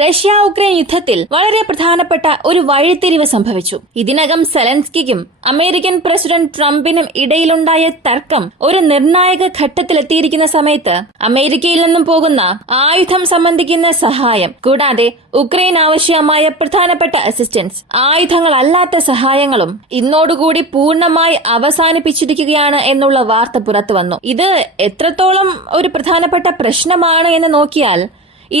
Russia Ukraine യുദ്ധത്തിൽ വളരെ പ്രധാനപ്പെട്ട ഒരു വഴിത്തിരിവ് സംഭവിച്ചു. ഇതിനകം സെലൻസ്കിക്കും അമേരിക്കൻ പ്രസിഡന്റ് ട്രംപിനും ഇടയിലുണ്ടായ തർക്കം ഒരു നിർണായക ഘട്ടത്തിലെത്തിയിരിക്കുന്ന സമയത്ത് അമേരിക്കയിൽ നിന്നും പോകുന്ന ആയുധം സംബന്ധിക്കുന്ന സഹായം, കൂടാതെ ഉക്രൈൻ ആവശ്യമായ പ്രധാനപ്പെട്ട അസിസ്റ്റൻസ്, ആയുധങ്ങളല്ലാത്ത സഹായങ്ങളും ഇന്നോടുകൂടി പൂർണ്ണമായി അവസാനിപ്പിച്ചിരിക്കുകയാണ് എന്നുള്ള വാർത്ത പുറത്തു വന്നു. ഇത് എത്രത്തോളം ഒരു പ്രധാനപ്പെട്ട പ്രശ്നമാണ് എന്ന് നോക്കിയാൽ,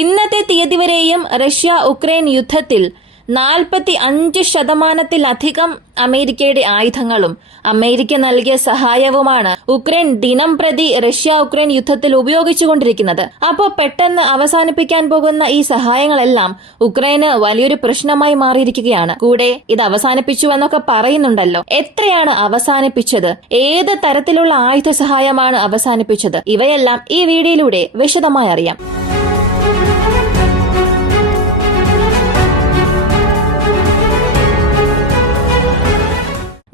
ഇന്നത്തെ തീയതി വരെയും റഷ്യ ഉക്രൈൻ യുദ്ധത്തിൽ 45% അമേരിക്കയുടെ ആയുധങ്ങളും അമേരിക്ക നൽകിയ സഹായവുമാണ് ഉക്രൈൻ ദിനം പ്രതി റഷ്യ ഉക്രൈൻ യുദ്ധത്തിൽ ഉപയോഗിച്ചുകൊണ്ടിരിക്കുന്നത്. അപ്പോൾ പെട്ടെന്ന് അവസാനിപ്പിക്കാൻ പോകുന്ന ഈ സഹായങ്ങളെല്ലാം ഉക്രൈന് വലിയൊരു പ്രശ്നമായി മാറിയിരിക്കുകയാണ്. കൂടെ ഇത് അവസാനിപ്പിച്ചു എന്നൊക്കെ പറയുന്നുണ്ടല്ലോ. എത്രയാണ് അവസാനിപ്പിച്ചത്? ഏത് തരത്തിലുള്ള ആയുധ സഹായമാണ് അവസാനിപ്പിച്ചത്? ഇവയെല്ലാം ഈ വീഡിയോയിലൂടെ വിശദമായി അറിയാം.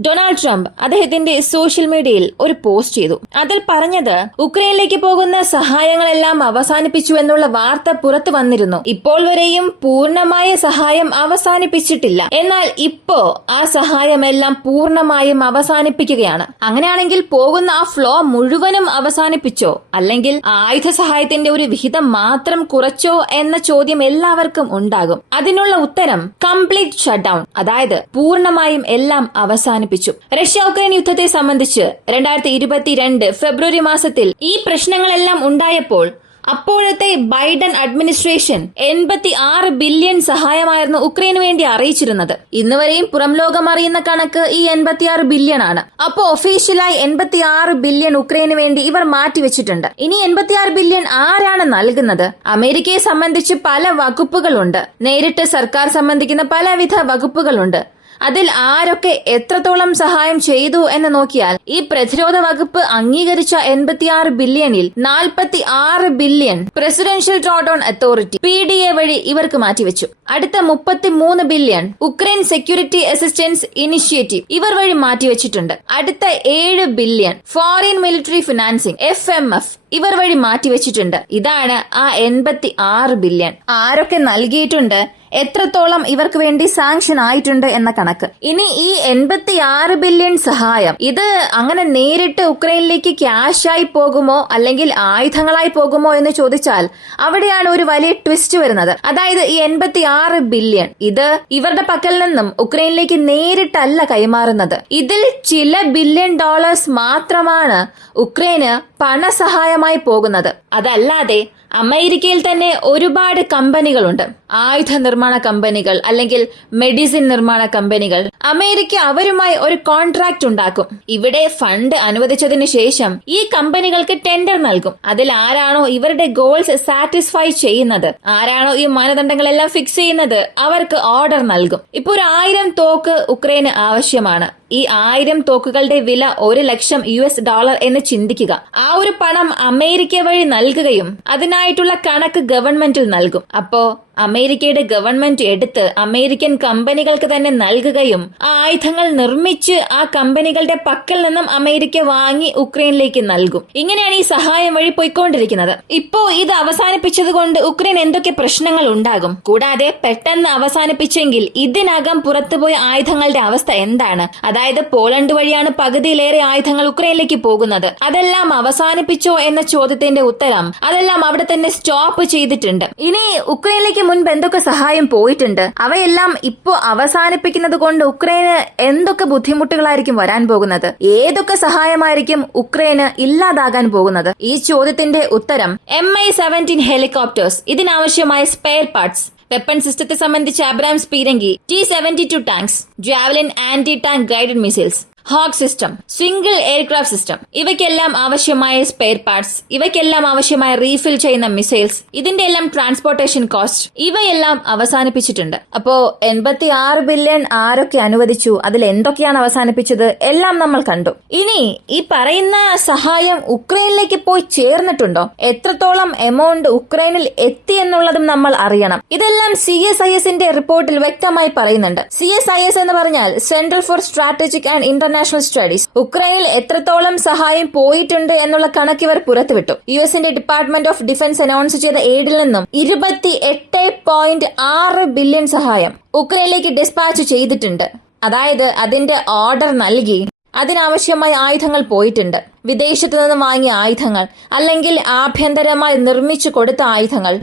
ഡൊണാൾഡ് ട്രംപ് അദ്ദേഹത്തിന്റെ സോഷ്യൽ മീഡിയയിൽ ഒരു പോസ്റ്റ് ചെയ്തു. അതിൽ പറഞ്ഞത്, ഉക്രൈനിലേക്ക് പോകുന്ന സഹായങ്ങളെല്ലാം അവസാനിപ്പിച്ചു എന്നുള്ള വാർത്ത പുറത്തു വന്നിരുന്നു. ഇപ്പോൾ വരെയും പൂർണ്ണമായ സഹായം അവസാനിപ്പിച്ചിട്ടില്ല. എന്നാൽ ഇപ്പോ ആ സഹായമെല്ലാം പൂർണ്ണമായും അവസാനിപ്പിക്കുകയാണ്. അങ്ങനെയാണെങ്കിൽ പോകുന്ന ആ ഫ്ലോ മുഴുവനും അവസാനിപ്പിച്ചോ, അല്ലെങ്കിൽ ആയുധ സഹായത്തിന്റെ ഒരു വിഹിതം മാത്രം കുറച്ചോ എന്ന ചോദ്യം എല്ലാവർക്കും ഉണ്ടാകും. അതിനുള്ള ഉത്തരം കംപ്ലീറ്റ് ഷട്ട് ഡൌൺ, അതായത് പൂർണ്ണമായും എല്ലാം അവസാനിപ്പിച്ചു. റഷ്യ ഉക്രൈൻ യുദ്ധത്തെ സംബന്ധിച്ച് 2022 ഫെബ്രുവരി മാസത്തിൽ ഈ പ്രശ്നങ്ങളെല്ലാം ഉണ്ടായപ്പോൾ അപ്പോഴത്തെ ബൈഡൻ അഡ്മിനിസ്ട്രേഷൻ 86 ബില്യൺ സഹായമായിരുന്നു ഉക്രൈനു വേണ്ടി അറിയിച്ചിരുന്നത്. ഇന്നുവരെയും പുറം ലോകം അറിയുന്ന കണക്ക് ഈ 86 ബില്യൺ ആണ്. അപ്പോ ഒഫീഷ്യലായി 86 ബില്യൺ ഉക്രൈനു വേണ്ടി ഇവർ മാറ്റിവെച്ചിട്ടുണ്ട്. ഇനി 86 ബില്യൺ ആരാണ് നൽകുന്നത്? അമേരിക്കയെ സംബന്ധിച്ച് പല വകുപ്പുകളുണ്ട്. നേരിട്ട് സർക്കാർ സംബന്ധിക്കുന്ന പലവിധ വകുപ്പുകളുണ്ട്. അതിൽ ആരൊക്കെ എത്രത്തോളം സഹായം ചെയ്തു എന്ന് നോക്കിയാൽ, ഈ പ്രതിരോധ വകുപ്പ് അംഗീകരിച്ച 86 ബില്യണിൽ 46 ബില്യൺ പ്രസിഡൻഷ്യൽ ഡ്രോഡൌൺ അതോറിറ്റി PDA വഴി ഇവർക്ക് മാറ്റിവെച്ചു. അടുത്ത 33 billion Ukraine security assistance initiative ഇവർ വഴി മാറ്റിവെച്ചിട്ടുണ്ട്. അടുത്ത 7 billion foreign military financing FMF ഇവർ വഴി മാറ്റിവെച്ചിട്ടുണ്ട്. ഇതാണ് ആ 86 ബില്യൺ. ആരൊക്കെ നൽകിയിട്ടുണ്ട്, എത്രത്തോളം ഇവർക്ക് വേണ്ടി സാങ്ഷൻ ആയിട്ടുണ്ട് എന്ന കണക്ക്. ഇനി ഈ 86 ബില്യൺ സഹായം ഇത് അങ്ങനെ നേരിട്ട് ഉക്രൈനിലേക്ക് ക്യാഷായി പോകുമോ അല്ലെങ്കിൽ ആയുധങ്ങളായി പോകുമോ എന്ന് ചോദിച്ചാൽ അവിടെയാണ് ഒരു വലിയ ട്വിസ്റ്റ് വരുന്നത്. അതായത് ഈ 86 ബില്യൺ ഇത് ഇവരുടെ പക്കൽ നിന്നും ഉക്രൈനിലേക്ക് നേരിട്ടല്ല കൈമാറുന്നത്. ഇതിൽ ചില ബില്യൺ ഡോളേഴ്സ് മാത്രമാണ് ഉക്രൈന് പണസഹായമായി പോകുന്നത്. അതല്ലാതെ അമേരിക്കയിൽ തന്നെ ഒരുപാട് കമ്പനികളുണ്ട്. ആയുധ നിർമ്മാണ കമ്പനികൾ അല്ലെങ്കിൽ മെഡിസിൻ നിർമ്മാണ കമ്പനികൾ. അമേരിക്ക അവരുമായി ഒരു കോൺട്രാക്ട് ഉണ്ടാക്കും. ഇവിടെ ഫണ്ട് അനുവദിച്ചതിന് ശേഷം ഈ കമ്പനികൾക്ക് ടെൻഡർ നൽകും. അതിൽ ആരാണോ ഇവരുടെ ഗോൾസ് സാറ്റിസ്ഫൈ ചെയ്യുന്നത്, ആരാണോ ഈ മാനദണ്ഡങ്ങളെല്ലാം ഫിക്സ് ചെയ്യുന്നത്, അവർക്ക് ഓർഡർ നൽകും. ഇപ്പൊ ഒരു 1000 തോക്ക് ഉക്രൈന് ആവശ്യമാണ്. ഈ 1000 തോക്കുകളുടെ വില $1,00,000 എന്ന് ചിന്തിക്കുക. ആ ഒരു പണം അമേരിക്ക വഴി നൽകുകയും അതിനായിട്ടുള്ള കണക്ക് ഗവൺമെന്റിൽ നൽകും. അപ്പോ അമേരിക്കയുടെ ഗവൺമെന്റ് എടുത്ത് അമേരിക്കൻ കമ്പനികൾക്ക് തന്നെ നൽകുകയും ആ ആയുധങ്ങൾ നിർമ്മിച്ച് ആ കമ്പനികളുടെ പക്കൽ നിന്നും അമേരിക്ക വാങ്ങി ഉക്രൈനിലേക്ക് നൽകും. ഇങ്ങനെയാണ് ഈ സഹായം വഴി പോയിക്കൊണ്ടിരിക്കുന്നത്. ഇപ്പോ ഇത് അവസാനിപ്പിച്ചത് കൊണ്ട് ഉക്രൈൻ എന്തൊക്കെ പ്രശ്നങ്ങൾ ഉണ്ടാകും? കൂടാതെ പെട്ടെന്ന് അവസാനിപ്പിച്ചെങ്കിൽ ഇതിനകം പുറത്തുപോയ ആയുധങ്ങളുടെ അവസ്ഥ എന്താണ്? അതായത് പോളണ്ട് വഴിയാണ് പകുതിയിലേറെ ആയുധങ്ങൾ ഉക്രൈനിലേക്ക് പോകുന്നത്. അതെല്ലാം അവസാനിപ്പിച്ചോ എന്ന ചോദ്യത്തിന്റെ ഉത്തരം, അതെല്ലാം അവിടെ തന്നെ സ്റ്റോപ്പ് ചെയ്തിട്ടുണ്ട്. ഇനി ഉക്രൈനിലേക്ക് മുൻപ് എന്തൊക്കെ സഹായം പോയിട്ടുണ്ട്, അവയെല്ലാം ഇപ്പോ അവസാനിപ്പിക്കുന്നത് കൊണ്ട് ഉക്രൈന് എന്തൊക്കെ ബുദ്ധിമുട്ടുകളായിരിക്കും വരാൻ പോകുന്നത്? ഏതൊക്കെ സഹായമായിരിക്കും ഉക്രൈന് ഇല്ലാതാകാൻ പോകുന്നത്? ഈ ചോദ്യത്തിന്റെ ഉത്തരം Mi-17 ഹെലികോപ്റ്റേഴ്സ്, ഇതിനാവശ്യമായ സ്പെയർ പാർട്സ്, വെപ്പൺ സിസ്റ്റത്തെ സംബന്ധിച്ച് അബ്രാംസ് പീരങ്കി, T-72 tanks, javelin anti tank guided missiles, Hawk system, single aircraft system, ഇവയ്ക്കെല്ലാം ആവശ്യമായ സ്പെയർ പാർട്സ്, ഇവയ്ക്കെല്ലാം ആവശ്യമായ റീഫിൽ ചെയ്യുന്ന മിസൈൽസ്, ഇതിന്റെ എല്ലാം ട്രാൻസ്പോർട്ടേഷൻ കോസ്റ്റ്, ഇവയെല്ലാം അവസാനിപ്പിച്ചിട്ടുണ്ട്. അപ്പോ 86 ബില്യൺ ആരൊക്കെ അനുവദിച്ചു, അതിൽ എന്തൊക്കെയാണ് അവസാനിപ്പിച്ചത് എല്ലാം നമ്മൾ കണ്ടു. ഇനി ഈ പറയുന്ന സഹായം ഉക്രൈനിലേക്ക് പോയി ചേർന്നിട്ടുണ്ടോ, എത്രത്തോളം എമൗണ്ട് ഉക്രൈനിൽ എത്തി എന്നുള്ളതും നമ്മൾ അറിയണം. ഇതെല്ലാം CSISന്റെ റിപ്പോർട്ടിൽ വ്യക്തമായി പറയുന്നുണ്ട്. CSIS എന്ന് പറഞ്ഞാൽ centre for strategic and international international studies ഉക്രൈനിൽ എത്രത്തോളം സഹായം പോയിട്ടുണ്ട് എന്നുള്ള കണക്ക് ഇവർ പുറത്തുവിട്ടു. യുഎസിന്റെ ഡിപ്പാർട്ട്മെന്റ് ഓഫ് ഡിഫൻസ് അനൗൺസ് ചെയ്ത എയ്ഡിൽ നിന്നും 28.6 ബില്യൺ സഹായം ഉക്രൈനിലേക്ക് ഡിസ്പാച്ച് ചെയ്തിട്ടുണ്ട്. അതായത് അതിന്റെ ഓർഡർ നൽകി അതിനാവശ്യമായ ആയുധങ്ങൾ പോയിട്ടുണ്ട്. വിദേശത്തു നിന്ന് വാങ്ങിയ ആയുധങ്ങൾ അല്ലെങ്കിൽ ആഭ്യന്തരമായി നിർമ്മിച്ചു കൊടുത്ത ആയുധങ്ങൾ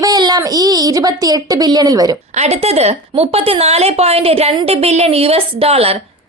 ഇവയെല്ലാം ഈ 28 ബില്യണിൽ വരും. അടുത്തത് 34.2 ബില്യൺ US$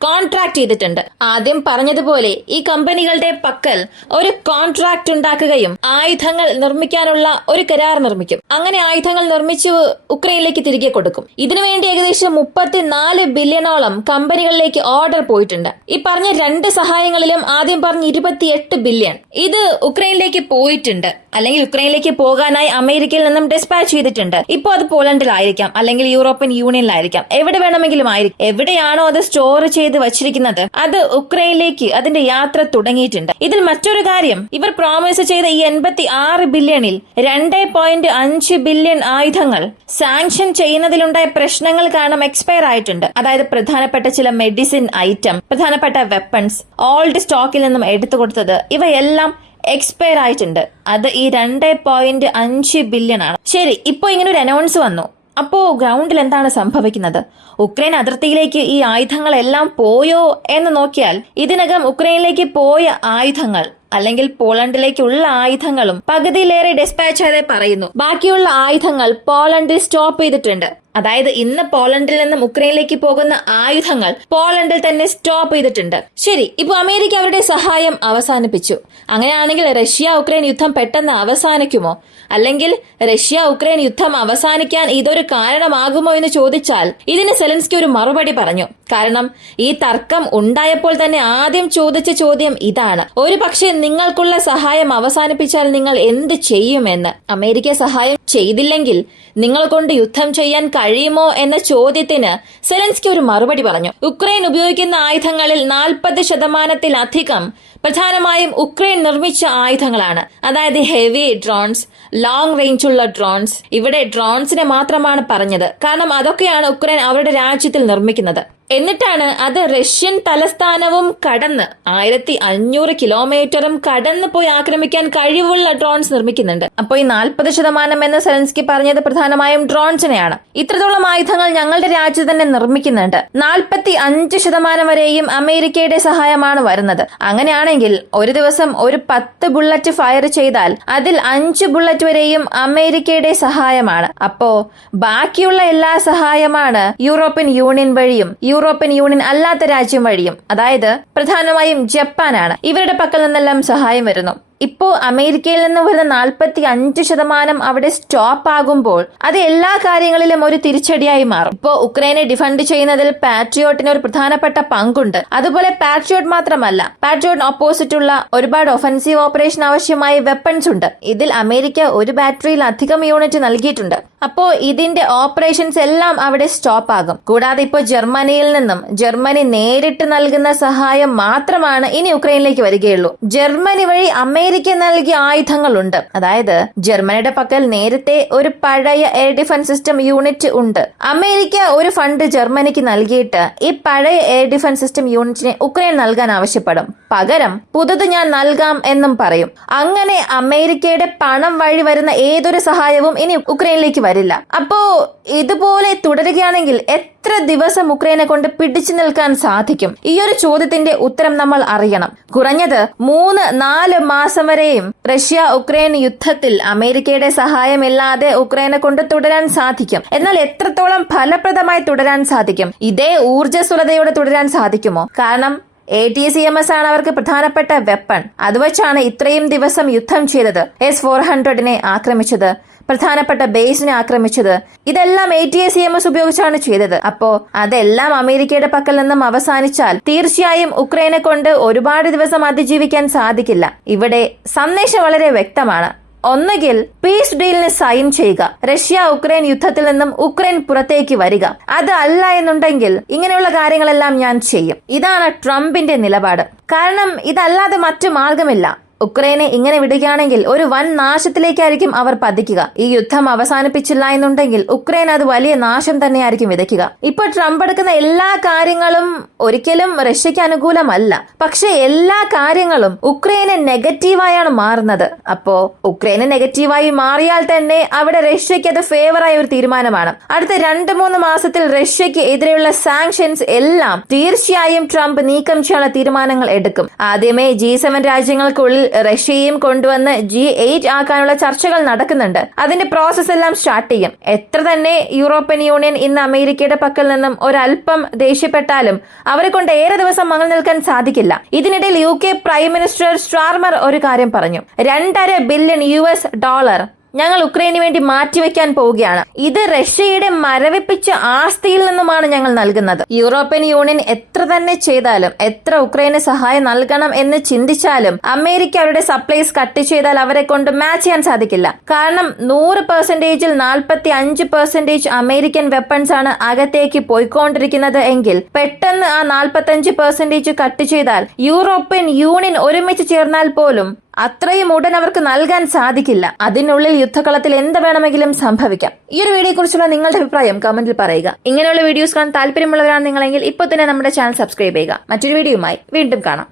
കോൺട്രാക്ട് ചെയ്തിട്ടുണ്ട്. ആദ്യം പറഞ്ഞതുപോലെ ഈ കമ്പനികളുടെ പക്കൽ ഒരു കോൺട്രാക്ട് ഉണ്ടാക്കുകയും ആയുധങ്ങൾ നിർമ്മിക്കാനുള്ള ഒരു കരാർ നിർമ്മിക്കും. അങ്ങനെ ആയുധങ്ങൾ നിർമ്മിച്ച് ഉക്രൈനിലേക്ക് തിരികെ കൊടുക്കും. ഇതിനുവേണ്ടി ഏകദേശം 34 ബില്യണോളം കമ്പനികളിലേക്ക് ഓർഡർ പോയിട്ടുണ്ട്. ഈ പറഞ്ഞ രണ്ട് സഹായങ്ങളിലും ആദ്യം പറഞ്ഞ 28 ബില്യൺ ഇത് ഉക്രൈനിലേക്ക് പോയിട്ടുണ്ട്, അല്ലെങ്കിൽ ഉക്രൈനിലേക്ക് പോകാനായി അമേരിക്കയിൽ നിന്നും ഡിസ്പാച്ച് ചെയ്തിട്ടുണ്ട്. ഇപ്പോൾ അത് പോളണ്ടിലായിരിക്കാം, അല്ലെങ്കിൽ യൂറോപ്യൻ യൂണിയനിലായിരിക്കാം, എവിടെ വേണമെങ്കിലും ആയിരിക്കും. എവിടെയാണോ അത് സ്റ്റോർ ചെയ്ത് വച്ചിരിക്കുന്നത് അത് ഉക്രൈനിലേക്ക് അതിന്റെ യാത്ര തുടങ്ങിയിട്ടുണ്ട്. ഇതിൽ മറ്റൊരു കാര്യം, ഇവർ പ്രോമിസ് ചെയ്ത ഈ 86 ബില്യണിൽ 2.5 ബില്യൺ ആയുധങ്ങൾ സാങ്ഷൻ ചെയ്യുന്നതിലുണ്ടായ പ്രശ്നങ്ങൾ കാരണം എക്സ്പയർ ആയിട്ടുണ്ട്. അതായത് പ്രധാനപ്പെട്ട ചില മെഡിസിൻ ഐറ്റം, പ്രധാനപ്പെട്ട വെപ്പൺസ് ഓൾഡ് സ്റ്റോക്കിൽ നിന്നും എടുത്തു കൊടുത്തത് ഇവയെല്ലാം എക്സ്പയർ ആയിട്ടുണ്ട്. അത് ഈ 2.5 ബില്യൺ ആണ്. ശരി, ഇപ്പൊ ഇങ്ങനെ ഒരു അനൗൺസ് വന്നു. അപ്പോ ഗ്രൗണ്ടിൽ എന്താണ് സംഭവിക്കുന്നത്? ഉക്രൈൻ അതിർത്തിയിലേക്ക് ഈ ആയുധങ്ങളെല്ലാം പോയോ എന്ന് നോക്കിയാൽ ഇതിനകം ഉക്രൈനിലേക്ക് പോയ ആയുധങ്ങൾ അല്ലെങ്കിൽ പോളണ്ടിലേക്കുള്ള ആയുധങ്ങളും പകുതിയിലേറെ ഡിസ്പാച്ച് ആയതായി പറയുന്നു. ബാക്കിയുള്ള ആയുധങ്ങൾ പോളണ്ടിൽ സ്റ്റോപ്പ് ചെയ്തിട്ടുണ്ട്. അതായത് ഇന്ന് പോളണ്ടിൽ നിന്നും ഉക്രൈനിലേക്ക് പോകുന്ന ആയുധങ്ങൾ പോളണ്ടിൽ തന്നെ സ്റ്റോപ്പ് ചെയ്തിട്ടുണ്ട്. ശരി, ഇപ്പൊ അമേരിക്ക അവരുടെ സഹായം അവസാനിപ്പിച്ചു. അങ്ങനെയാണെങ്കിൽ റഷ്യ ഉക്രൈൻ യുദ്ധം പെട്ടെന്ന് അവസാനിക്കുമോ? അല്ലെങ്കിൽ റഷ്യ ഉക്രൈൻ യുദ്ധം അവസാനിക്കാൻ ഇതൊരു കാരണമാകുമോ എന്ന് ചോദിച്ചാൽ ഇതിന് സെലൻസ്കി ഒരു മറുപടി പറഞ്ഞു. കാരണം ഈ തർക്കം ഉണ്ടായപ്പോൾ തന്നെ ആദ്യം ചോദിച്ച ചോദ്യം ഇതാണ്: ഒരു പക്ഷേ നിങ്ങൾക്കുള്ള സഹായം അവസാനിപ്പിച്ചാൽ നിങ്ങൾ എന്ത് ചെയ്യുമെന്ന്. അമേരിക്ക സഹായം ചെയ്തില്ലെങ്കിൽ നിങ്ങൾ കൊണ്ട് യുദ്ധം ചെയ്യാൻ കഴിയുമോ എന്ന ചോദ്യത്തിന് സെലൻസ്കി ഒരു മറുപടി പറഞ്ഞു. ഉക്രൈൻ ഉപയോഗിക്കുന്ന ആയുധങ്ങളിൽ 40% പ്രധാനമായും ഉക്രൈൻ നിർമ്മിച്ച ആയുധങ്ങളാണ്. അതായത് ഹെവി ഡ്രോൺസ്, ലോങ് റേഞ്ച് ഉള്ള ഡ്രോൺസ്. ഇവിടെ ഡ്രോൺസിനെ മാത്രമാണ് പറഞ്ഞത്, കാരണം അതൊക്കെയാണ് ഉക്രൈൻ അവരുടെ രാജ്യത്തിൽ നിർമ്മിക്കുന്നത്. എന്നിട്ടാണ് അത് റഷ്യൻ തലസ്ഥാനവും കടന്ന് 1500 കിലോമീറ്ററും കടന്നു പോയി ആക്രമിക്കാൻ കഴിവുള്ള ഡ്രോൺസ് നിർമ്മിക്കുന്നുണ്ട്. അപ്പോൾ ഈ 40% എന്ന് സെലൻസ്കി പറഞ്ഞത് പ്രധാനമായും ഡ്രോൺസിനെയാണ്. ഇത്രത്തോളം ആയുധങ്ങൾ ഞങ്ങളുടെ രാജ്യത്ത് തന്നെ നിർമ്മിക്കുന്നുണ്ട്. 45% വരെയും അമേരിക്കയുടെ സഹായമാണ് വരുന്നത്. അങ്ങനെയാണെങ്കിൽ ഒരു ദിവസം ഒരു 10 ബുള്ളറ്റ് ഫയർ ചെയ്താൽ അതിൽ 5 ബുള്ളറ്റ് വരെയും അമേരിക്കയുടെ സഹായമാണ്. അപ്പോ ബാക്കിയുള്ള എല്ലാ സഹായമാണ് യൂറോപ്യൻ യൂണിയൻ വഴിയും യൂറോപ്യൻ യൂണിയൻ അല്ലാത്ത രാജ്യം വഴിയും, അതായത് പ്രധാനമായും ജപ്പാനാണ്. ഇവരുടെ പക്കൽ നിന്നെല്ലാം സഹായം വരുന്നു. ഇപ്പോ അമേരിക്കയിൽ നിന്ന് വരുന്ന 45% അവിടെ സ്റ്റോപ്പ് ആകുമ്പോൾ അത് എല്ലാ കാര്യങ്ങളിലും ഒരു തിരിച്ചടിയായി മാറും. ഇപ്പോ ഉക്രൈനെ ഡിഫൻഡ് ചെയ്യുന്നതിൽ പാട്രിയോട്ടിന് ഒരു പ്രധാനപ്പെട്ട പങ്കുണ്ട്. അതുപോലെ പാട്രിയോട്ട് മാത്രമല്ല, പാട്രിയോട്ട് ഓപ്പോസിറ്റ് ഉള്ള ഒരുപാട് ഒഫൻസീവ് ഓപ്പറേഷൻ ആവശ്യമായ വെപ്പൺസ് ഉണ്ട്. ഇതിൽ അമേരിക്ക ഒരു ബാറ്ററിയിൽ അധികം യൂണിറ്റ് നൽകിയിട്ടുണ്ട്. അപ്പോ ഇതിന്റെ ഓപ്പറേഷൻസ് എല്ലാം അവിടെ സ്റ്റോപ്പ് ആകും. കൂടാതെ ഇപ്പോൾ ജർമ്മനിയിൽ നിന്നും ജർമ്മനി നേരിട്ട് നൽകുന്ന സഹായം മാത്രമാണ് ഇനി ഉക്രൈനിലേക്ക് വരികയുള്ളൂ. ജർമ്മനി വഴി അമേരിക്ക നൽകിയ ആയുധങ്ങളുണ്ട്. അതായത് ജർമ്മനിയുടെ പക്കൽ നേരത്തെ ഒരു പഴയ എയർ ഡിഫൻസ് സിസ്റ്റം യൂണിറ്റ് ഉണ്ട്. അമേരിക്ക ഒരു ഫണ്ട് ജർമ്മനിക്ക് നൽകിയിട്ട് ഈ പഴയ എയർ ഡിഫൻസ് സിസ്റ്റം യൂണിറ്റിനെ ഉക്രൈൻ നൽകാൻ ആവശ്യപ്പെടും. പകരം പുതുത് ഞാൻ നൽകാം എന്നും പറയും. അങ്ങനെ അമേരിക്കയുടെ പണം വഴി വരുന്ന ഏതൊരു സഹായവും ഇനി ഉക്രൈനിലേക്ക് വരില്ല. അപ്പോ ഇതുപോലെ തുടരുകയാണെങ്കിൽ എത്ര ദിവസം ഉക്രൈനെ കൊണ്ട് പിടിച്ചു നിൽക്കാൻ സാധിക്കും? ഈ ഒരു ചോദ്യത്തിന്റെ ഉത്തരം നമ്മൾ അറിയണം. കുറഞ്ഞത് 3-4 മാസം വരെയും റഷ്യ ഉക്രൈൻ യുദ്ധത്തിൽ അമേരിക്കയുടെ സഹായമില്ലാതെ ഉക്രൈനെ കൊണ്ട് തുടരാൻ സാധിക്കും. എന്നാൽ എത്രത്തോളം ഫലപ്രദമായി തുടരാൻ സാധിക്കും? ഇതേ ഊർജ്ജസ്വലതയോടെ തുടരാൻ സാധിക്കുമോ? കാരണം ATACMS ആണ് അവർക്ക് പ്രധാനപ്പെട്ട വെപ്പൺ. അതുവച്ചാണ് ഇത്രയും ദിവസം യുദ്ധം ചെയ്തത്. S-400 ആക്രമിച്ചത്, പ്രധാനപ്പെട്ട ബേസിനെ ആക്രമിച്ചത്. ഇതെല്ലാം ATACMS ഉപയോഗിച്ചാണ് ചെയ്തത്. അപ്പോ അതെല്ലാം അമേരിക്കയുടെ പക്കൽ നിന്നും അവസാനിച്ചാൽ തീർച്ചയായും ഉക്രൈനെ കൊണ്ട് ഒരുപാട് ദിവസം അതിജീവിക്കാൻ സാധിക്കില്ല. ഇവിടെ സന്ദേശം വളരെ വ്യക്തമാണ്. ഒന്നുകിൽ പീസ് ഡീലിന് സൈൻ ചെയ്യുക, റഷ്യ ഉക്രൈൻ യുദ്ധത്തിൽ നിന്നും ഉക്രൈൻ പുറത്തേക്ക് വരിക. അത് അല്ല എന്നുണ്ടെങ്കിൽ ഇങ്ങനെയുള്ള കാര്യങ്ങളെല്ലാം ഞാൻ ചെയ്യും. ഇതാണ് ട്രംപിന്റെ നിലപാട്. കാരണം ഇതല്ലാതെ മറ്റു മാർഗമില്ല. ഉക്രൈനെ ഇങ്ങനെ വിടുകയാണെങ്കിൽ ഒരു വൻ നാശത്തിലേക്കായിരിക്കും അവർ പതിക്കുക. ഈ യുദ്ധം അവസാനിപ്പിച്ചില്ല എന്നുണ്ടെങ്കിൽ ഉക്രൈൻ അത് വലിയ നാശം തന്നെയായിരിക്കും വിതയ്ക്കുക. ഇപ്പോൾ ട്രംപ് എടുക്കുന്ന എല്ലാ കാര്യങ്ങളും ഒരിക്കലും റഷ്യക്ക് അനുകൂലമല്ല. പക്ഷെ എല്ലാ കാര്യങ്ങളും ഉക്രൈന് നെഗറ്റീവായാണ് മാറുന്നത്. അപ്പോ ഉക്രൈന് നെഗറ്റീവായി മാറിയാൽ തന്നെ അവിടെ റഷ്യക്ക് അത് ഫേവറായ ഒരു തീരുമാനമാണ്. അടുത്ത 2-3 മാസത്തിൽ റഷ്യക്ക് എതിരെയുള്ള സാങ്ഷൻസ് എല്ലാം തീർച്ചയായും ട്രംപ് നീക്കം ചെയ്യാനുള്ള തീരുമാനങ്ങൾ എടുക്കും. ആദ്യമേ G7 രാജ്യങ്ങൾക്കുള്ളിൽ റഷ്യയും കൊണ്ടുവന്ന് G8 ആക്കാനുള്ള ചർച്ചകൾ നടക്കുന്നുണ്ട്. അതിന്റെ പ്രോസസ് എല്ലാം സ്റ്റാർട്ട് ചെയ്യും. എത്ര തന്നെ യൂറോപ്യൻ യൂണിയൻ ഇന്ന് അമേരിക്കയുടെ പക്കൽ നിന്നും ഒരൽപ്പം ദേഷ്യപ്പെട്ടാലും അവരെ കൊണ്ട് ഏറെ ദിവസം മങ്ങൽ നിൽക്കാൻ സാധിക്കില്ല. ഇതിനിടയിൽ UK പ്രൈം മിനിസ്റ്റർ സ്റ്റാർമർ ഒരു കാര്യം പറഞ്ഞു. $2.5 ബില്യൺ ഞങ്ങൾ ഉക്രൈന് വേണ്ടി മാറ്റിവെക്കാൻ പോവുകയാണ്. ഇത് റഷ്യയുടെ മരവിപ്പിച്ച ആസ്തിയിൽ നിന്നുമാണ് ഞങ്ങൾ നൽകുന്നത്. യൂറോപ്യൻ യൂണിയൻ എത്ര തന്നെ ചെയ്താലും, എത്ര ഉക്രൈന് സഹായം നൽകണം എന്ന് ചിന്തിച്ചാലും അമേരിക്ക അവരുടെ സപ്ലൈസ് കട്ട് ചെയ്താൽ അവരെ കൊണ്ട് മാച്ച് ചെയ്യാൻ സാധിക്കില്ല. കാരണം 100%-ൽ 45% അമേരിക്കൻ വെപ്പൺസ് ആണ് അകത്തേക്ക് പോയിക്കൊണ്ടിരിക്കുന്നത് എങ്കിൽ പെട്ടെന്ന് ആ 45% കട്ട് ചെയ്താൽ യൂറോപ്യൻ യൂണിയൻ ഒരുമിച്ച് ചേർന്നാൽ പോലും അത്രയും ഉടൻ അവർക്ക് നൽകാൻ സാധിക്കില്ല. അതിനുള്ളിൽ യുദ്ധകളത്തിൽ എന്ത് വേണമെങ്കിലും സംഭവിക്കാം. ഈ ഒരു വീഡിയോയെ കുറിച്ചുള്ള നിങ്ങളുടെ അഭിപ്രായം കമന്റിൽ പറയുക. ഇങ്ങനെയുള്ള വീഡിയോസ് കാണാൻ താല്പര്യമുള്ളവരാണ് നിങ്ങളെങ്കിൽ ഇപ്പോൾ തന്നെ നമ്മുടെ ചാനൽ സബ്സ്ക്രൈബ് ചെയ്യുക. മറ്റൊരു വീഡിയോയുമായി വീണ്ടും കാണാം.